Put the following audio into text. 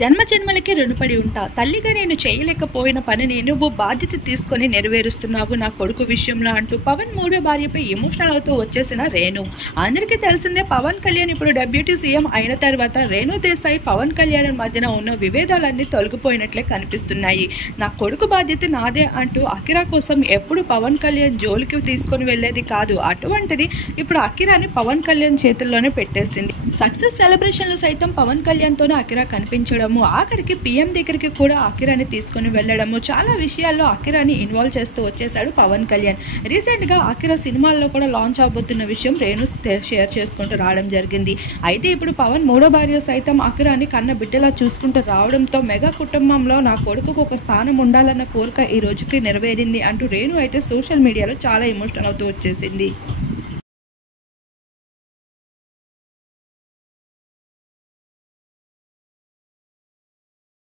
జన్మ జన్మలకి రుణపడి ఉంటా. తల్లిగా నేను చేయలేకపోయిన పనిని నువ్వు బాధ్యత తీసుకొని నెరవేరుస్తున్నావు నా కొడుకు విషయంలో అంటూ పవన్ మూడో భార్యపై ఎమోషనల్ అవుతూ వచ్చేసిన రేణు. అందరికీ తెలిసిందే పవన్ కళ్యాణ్ ఇప్పుడు డెప్యూటీ సీఎం అయిన తర్వాత రేణు దేశాయ్ పవన్ కళ్యాణ్ మధ్యన ఉన్న విభేదాలన్నీ తొలగిపోయినట్లే కనిపిస్తున్నాయి. నా కొడుకు బాధ్యత నాదే అంటూ అకిరా కోసం ఎప్పుడు పవన్ కళ్యాణ్ జోలికి తీసుకొని వెళ్లేది కాదు. అటువంటిది ఇప్పుడు అకిరాని పవన్ కళ్యాణ్ చేతుల్లోనే పెట్టేసింది. సక్సెస్ సెలబ్రేషన్లు సైతం పవన్ కళ్యాణ్ తోనే అకిరా కనిపించడము, ఆఖరికి పీఎం దగ్గరికి కూడా అకిరాని తీసుకుని వెళ్ళడము, చాలా విషయాల్లో అకిరాని ఇన్వాల్వ్ చేస్తూ వచ్చేసాడు పవన్ కళ్యాణ్. రీసెంట్ గా అకిరా సినిమాల్లో కూడా లాంచ్ అవబోతున్న విషయం రేణు షేర్ చేసుకుంటూ రావడం జరిగింది. అయితే ఇప్పుడు పవన్ మూడో భార్య సైతం అకిరాని కన్న బిడ్డలా చూసుకుంటూ రావడంతో మెగా కుటుంబంలో నా కొడుకుకు ఒక స్థానం ఉండాలన్న కోరిక ఈ రోజుకి నెరవేరింది అంటూ రేణు అయితే సోషల్ మీడియాలో చాలా ఎమోషనల్ అవుతూ వచ్చేసింది.